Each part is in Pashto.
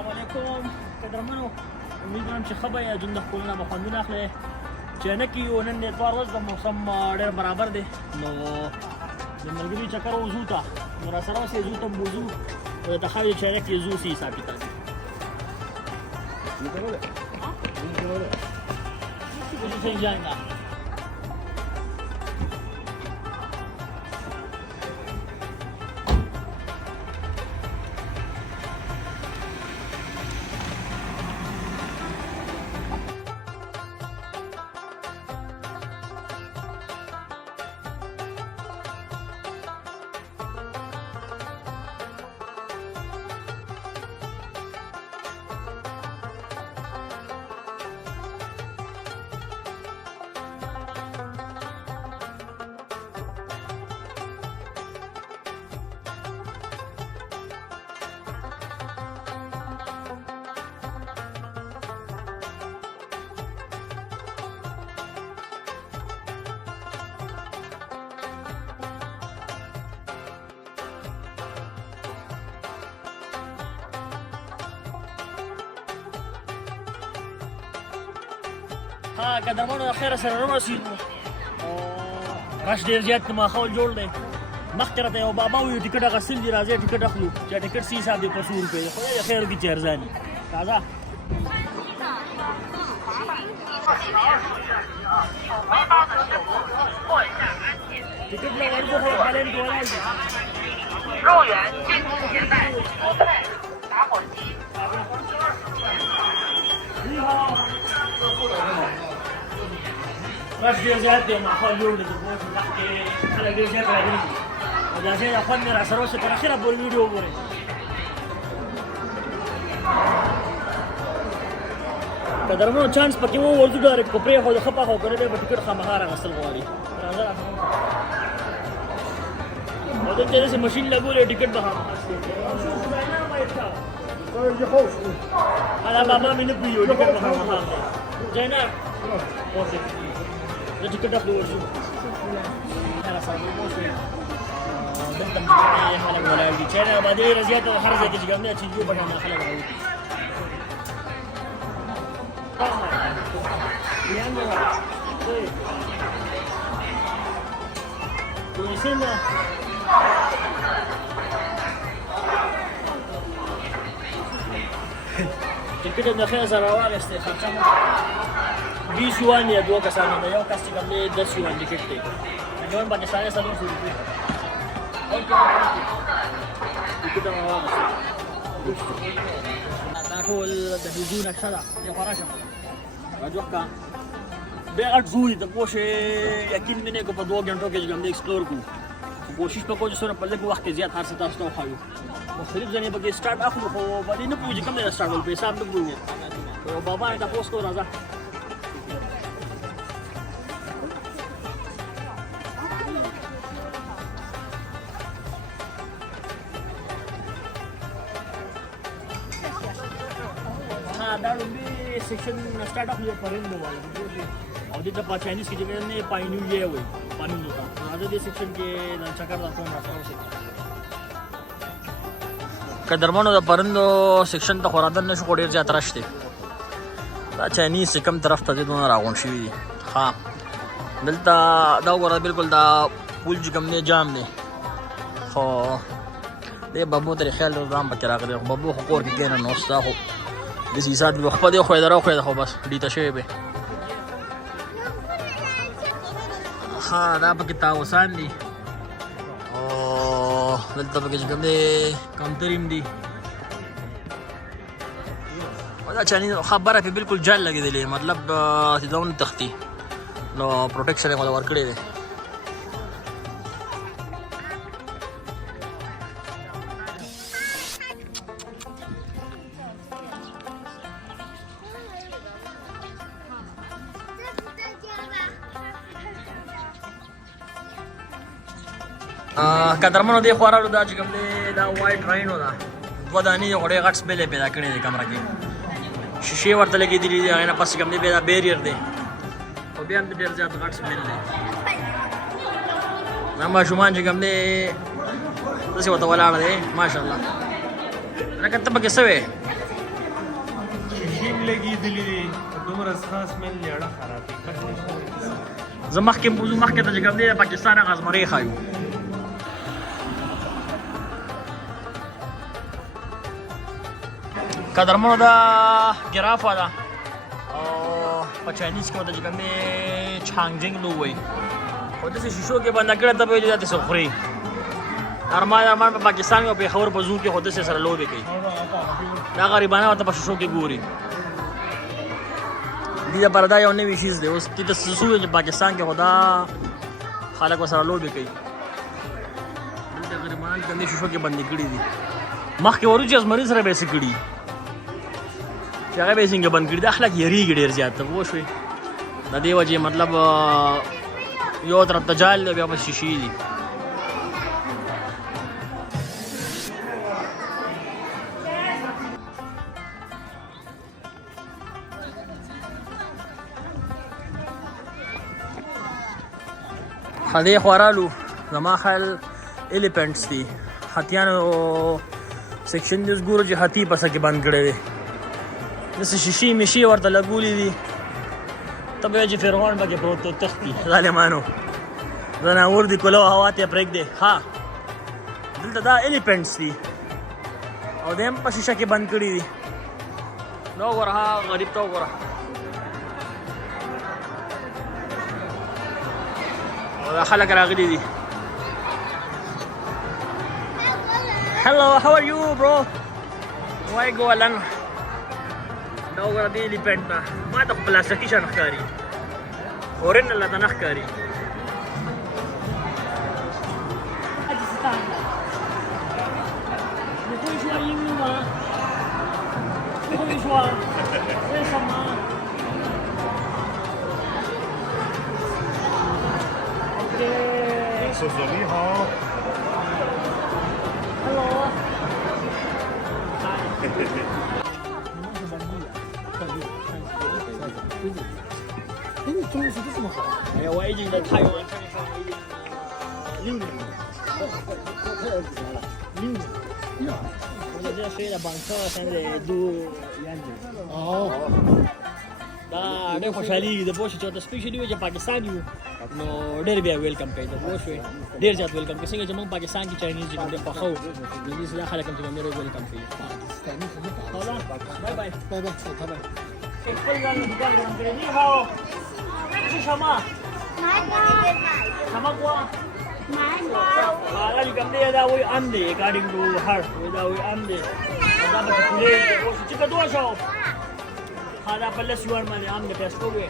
السلام علیکم قدرمنو امیدوارم چې ښه به یې ژوند د ښکلونه به خوندونه اخلئ چې عینکې یو نن د اتوار ورځ د موسم ډېر برابر دی نو د ملګري چکر وځو ته نو راسره اوسئ ځو ته بوځو ته ښه وي چې عینکې ځو سي حساب کتاب وځو صحیح جاینګه ها قدرمنو د خیره سره راورسېدو رش ډېر زیات د ماحول جوړ دی مخکې راته یو بابا وویل ټکټ اخیستل دي راځئ ټکټ اخلو چې ټکټ څه حساب دی په 100 روپۍ دی خدای د خیر وکړي چې ارزاني راځه ټکټ له ورکو خو بلین کې ولاړ دي入园禁止携带蔬菜、打火机。你好。رش ډېر زیات دی ماحول جوړ دی د بوټ مخکې خلک ډېر زیات راغلي دي او دا ځای د خوند مې راسره اوسه تر اخره پورې ویډیو وګورئ قدرمنو چانس پکې وورځو ډایرکټ کو پرېښود ښه پخه وکړی دی به ټکټ خامخا راغستل غواړي راځه او دلته داسې مشین لګولی ټکټ به خامخا دا بابا مې نه پوهېږي ټکټ به خامخا جینب د ټکټ اخلو ورشو راسره به اوسئ دلته مځکې خلک ولاړ دي چینه آبادي ډېره زیاته ده هر ځای کې چې کوم دی چې یو بټانه خلک راوځي ټکټ یې د خیر سره راواخیستی خرچه مو 20 یوان یا 2 کسانو د یو کس چې کوم دی 10 یوان ټکټ دی جوان پاکستاني 300 روپۍ ټکټ یې راواخیستی دا ټول د جوجو نقشه ده دې خوا راشه راجوښ کا بیا غټ زو دي ته پوه شې یقین مې نه کړو په 2 غنټو کې چې کوم دی ایکسپلور کړو کوشش به کوو چې څومره په لږ وخت کې زیات هر څه تاسو ته وښایو مختلف ځایونه پکې سټارټ اخلو خو باندې نه پوهېږي کوم دی د سټارټ ول په حساب نه پوهېږي یو بابا یې تپوس کړو راځه دا لومبي سیکشن سټارټ اخلو پرندو والا او دلته په چاینیز کې چې کوم دی پاینیو یې وایي پرندو ته راځه دې سیکشن کې د چکر دا کوم راسره اوسئ قدرمنو د پرندو سیکشن ته خو راتلل نه شو خو ډېر زیات رش دی دا چاینیز چې کوم طرف ته دی دونه راغونډ شوي دي ښه دلته دا وګوره بالکل دا پول چې کوم دی جام دی خو دې بابو ته یې خیال ځان پکې راغلی خو بابو خو کور کې کښېنه نو اوس دا خو داسې حساب دي خپه دی خویده راوښویده خو بس ډیته شوی به ښه دا پکې تاوسان دي او دلته پکې چې کوم دی کمتر هم دي او دا چاني خبره پې بالکل جال لګېدلی مطلب چې دا ونه تښتي نو پروټیکشن یې مله ورکړی دی قدرمنو دې خوا راوړو دا چې کوم دی دا وایټ راینو ده 2 دانې دي خو ډېر غټ سمیل یې پیدا کړی دی کمره کې شیشې ورته لګېدلي دي هغې نه پس چې کوم دی بیا دا بیریر دی خو بیا هم د ډېر زیات غټ سمیل دی دا ماشومان چې کوم دی داسې ورته ولاړ دی ماشاءالله لکه ته پکې څه وې لګېدلې دي دومره خاص مې لیاړه خرابې کړې زه مخکې موضوع مخکې ته چې کوم دی د پاکستان هغه زمرۍ ښایو قدرمنو دا ګرافه ده او په چاینیز کې ورته چې کوم دی چانګجینګ نو وایي خو داسې شیشو کې بنده کړی ته به وایي داسې خوري ارمان په پاکستان او پېښور په زو کې خو داسې سره لوبې کوي دا غریبانه ورته په شیشو کې ګوري دې لپاره دا یو نوی شیز دی اوس دې ته څه چې پاکستان کې خو دا خلک ورسره لوبې کوي دلته غریبانان چې همدې شیشو کې بندي کړي دي مخکې ورو چې زمري سره به یې څه کړي چې هغه به یې څنګه بند کړي دا خلک یېرېږي ډېر زیات ته پوه شوې د دې وجې مطلب یو طرف ته جال دی بیا په شیشې دي هدې خوارالو زما خیال ایلیفنټس دي هاتیانو سیکشن دې اوس ګورو چې هاتي پسه کې بند کړی دی داسې شیشې میشې ورته لګولي دي ته به وایې چې فرعون پکې پروت دی تښتي ظالمانو ځناور دي کولو هوا ته یې پرېږدې ها دلته دا ایلیفنټس دي او دی هم په شیشه کې بند کړي دي نو وګوره ها غریب ته وګوره دا خلک راغلي دي hello how are you bro why go along دا وګوره دې ایلیفنټ نه ما ته پلاستیکي شان ښکاري اورینل ته نه ښکاري你会说英语吗？不会说，为什么？叔叔你好 Hello。哎，你中文说的这么好？哎呀，我已经在泰国上6年了，太有几年了，6年。我在这学了帮车，现在读研究。哦。دا ډېر خوشحالي د پوه شو چې ته سپیشلي وایي چې پاکستان یو نو ډېر بیا ویلکم کوي ته پوه شوې ډېر زیات ویلکم کوي څنګه چې موږ پاکستان کې چاینیز چې کوم دی خوښو نو دې دا خلک هم چې کوم دی ویلکم کوي بای بای بای بای خپل ځان له دوکان ګرم کړی نی هاو څه شما 买的， شما کوه 买的， هغه چې کوم دی دا وایي ام دی اکارډینګ ټو هر دا وایي ام دی دا به کولې چې په دوه شو هذا بلش يوم ما نعم نبيسكوه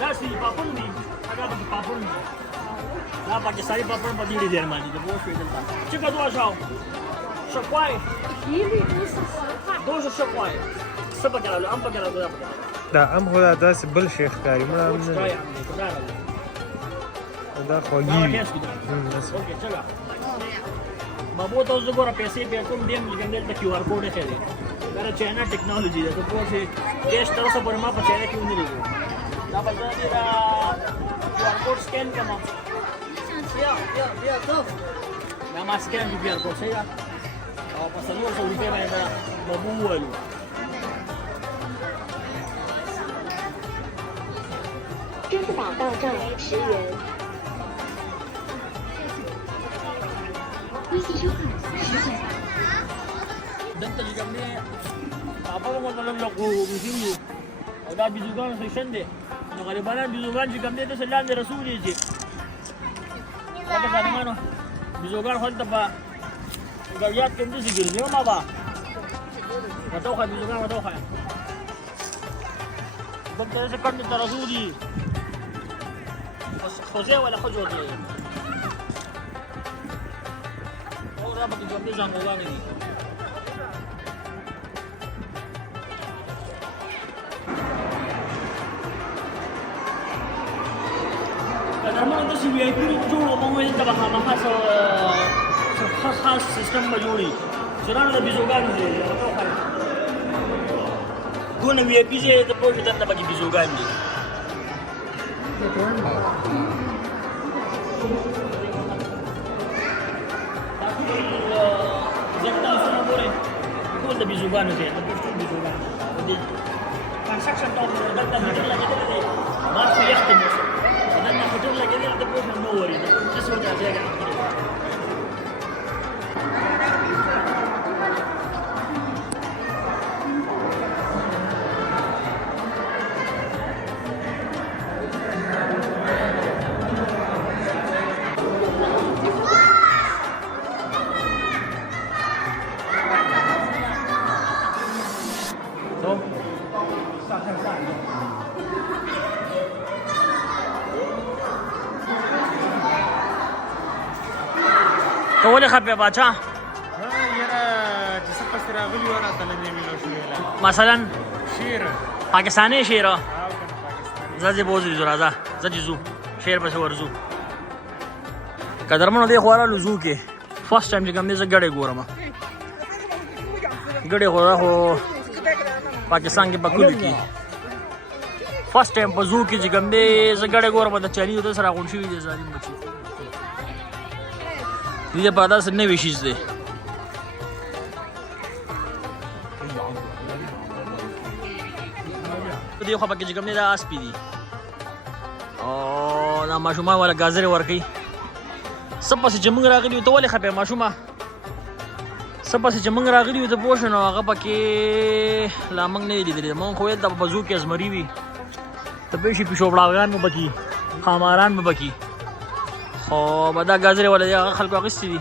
ده سي بابون دي هذا بقى بابون دي لا باكستاني بابون بدي لي دير ماني ده بوش في دلتا شكا دوا شاو شكواي 一律都是10块。 دوش شكواي سبا كلا ام بكلا ده بكلا دا ام خو دا داسې بل شیخ ښکاري مړه هم نه شكواي كذا دا خوږي وي اوكي چلا بابو ته زه ګوره پیسې بیا کوم دیم لګم دلته کیو آر کوډ یې دی دا چاینا ټیکنالوژي ده ته پوه شې کیش تر اوسه پورې ما په چاینا کې ونه لیدو دا به زه دې دا کیو آر کوډ سکین کړم دا ما سکین کړو کیو آر کوډ صحیح ده او په 400 روپۍ باندې دا بابو وویلو支付宝到账10元。微信收款10块。 دلته چې کوم دی بابا به مو له لکو مسلم او دا بیزوګان سیشن دی نو غریبانان بیزوګان چې کوم دی داسې لاندې رسولي چې لکه ظالمانو بیزوګان خو هلته په ګویات کې همداسې ګرځي هو بابا ورته وښیه بیزوګان ورته وښیه دلته داسې کڼو ته رسولي خوځې ولا ښه جوړ دی او دا پکې کوم دی زانګوګانې دي قدرمنو داسې وي آی پي جوړو موږ وایي دلته به خامخا څه خاص سیسټم به جوړي چرانو د بیزوګانو دی دونه وي آی پي ځای ته پوه شو دلته پکې بیزوګان دي زیات تاسو نه ګورئ ټول د بیزوګانو ځای د پښتون بیزوګان کنسټرکشن ته دلته موټر لګېدلی دی ما خو یخ دی موسم دلته موټر لګېدلی ته پوه شم نه ورېده داسې ورته ځای ګڼل کړی ته ولې خفه باچا یاره چې څه پسې راغلي وه راته نه دې مېلو شوې مثلا شیر پاکستانی شعر او که نه پاکستاني زه دې بوځو ځو راځه زه چې ځو شعر پسې ورځو قدرمنو دې خو راغلو زو کې فرست ټایم چې کوم دی زه ګډې ګورم ګډې خو خو پاکستان کې په کلو کې فرست ټایم په زو کې چې کوم دی زه ګډې ګورم د چاني د سره غونډ شوي دي ظالم بچي دې په داسې نوې شیز دی دې خو پکې چې کوم دی دا اسپي دي او دا ماشومان والا ګازرې ورکوي څه پسې چې موږ راغلي یو ته ولې خفه ماشومه څه پسې چې موږ راغلي یو ته پوه شو نو هغه پکې لا موږ نه دي لیدلي موږ خو ویل دا په زو کې ازمري وي ته پوه شي پیشوبړاګان به پکې خاماران به پکې خو به دا ګازرې والا دی هغه خلکو اخیستي دي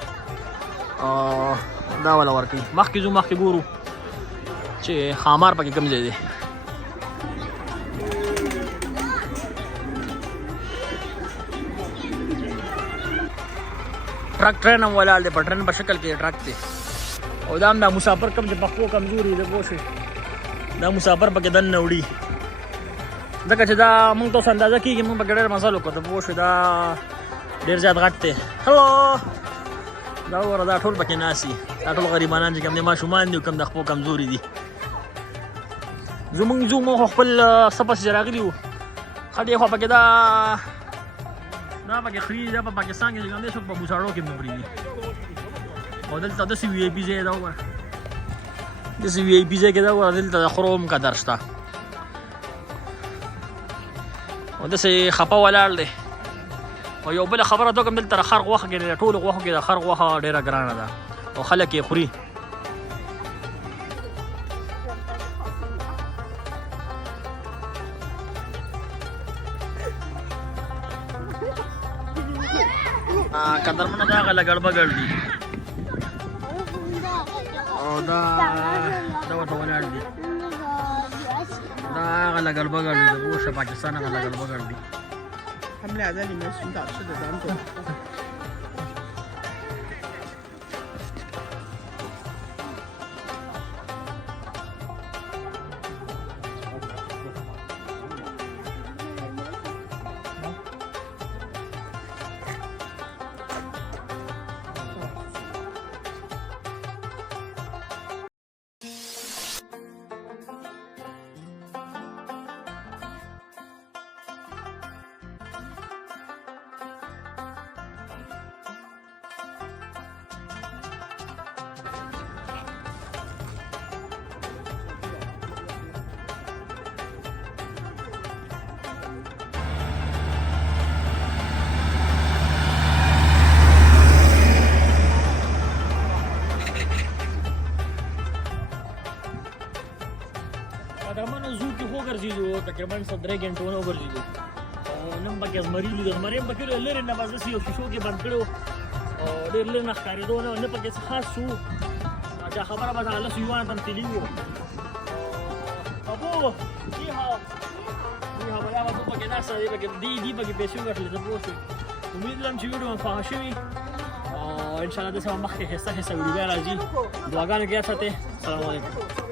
دا والا ورکوي مخکې ځو مخکې ګورو چې خامار پکې کوم ځای دی ټرک ټرین هم ولاړ دی په ټرین په شکل کې ټرک دی او دا هم دا مسافر کم چې پښو کمزوري دی پوه شوې دا مسافر پکې دننه وړي ځکه چې دا موږ ته اوس اندازه کېږي موږ پکې ډېر مزل وکړو ته پوه شوې دا ډېر زیات غټ دی هلو دا وګوره دا ټول پکې ناست دي دا ټول غریبانان چې کوم دی ماشومان دي کوم د خپو کمزوري دي زموږ ځو موږ خپل څه پسې راغلي وو ښه دی خو پکې دا پکې خري دا په پاکستان کې چې کوم دی څوک په بوساړو کې هم پرېږدي او دلته داسې وي آی پي ځای دا وګوره داسې وي آی پي ځای کې دا وګوره دلته د خرو هم قدر شته او داسې خپه ولاړ دی او یو بله خبره دا کوم دلته د خر غوښه کې د ټولو غوښو کې د خر غوښه ډېره ګرانه ده او خلک یې خوري قدرمنه دا هغه لګړ بګړ دي او دا ورته ولاړ دي دا هغه لګړ بګړ دي د بوشه پاکستان هغه لګړ بګړ دي 他们俩在里面寻找吃的，咱们走。قدرمنه زو کې خو ګرځېدو تقریبا 3 غنټو نه وګرځېدو او نن پکې زمري لیدو زمري هم پکې لرې نه بس داسې یو شیشو کې بند کړی و او ډېر لرې نه ښکارېدو نه پکې څه خاص څه وو چا خبره بس هغه لس یوانه ته تللي وو ابو جی ها بیا به تو پکې ناسته دی پکې دی پکې پیسې وګټلې زه پوه شوم امید لرم چې ویډیو مو خوښه شوي او انشاءالله داسې به مخکې ښایسته ویډیو بیا راځي دعاګانې کې یاد ساتئ السلام علیکم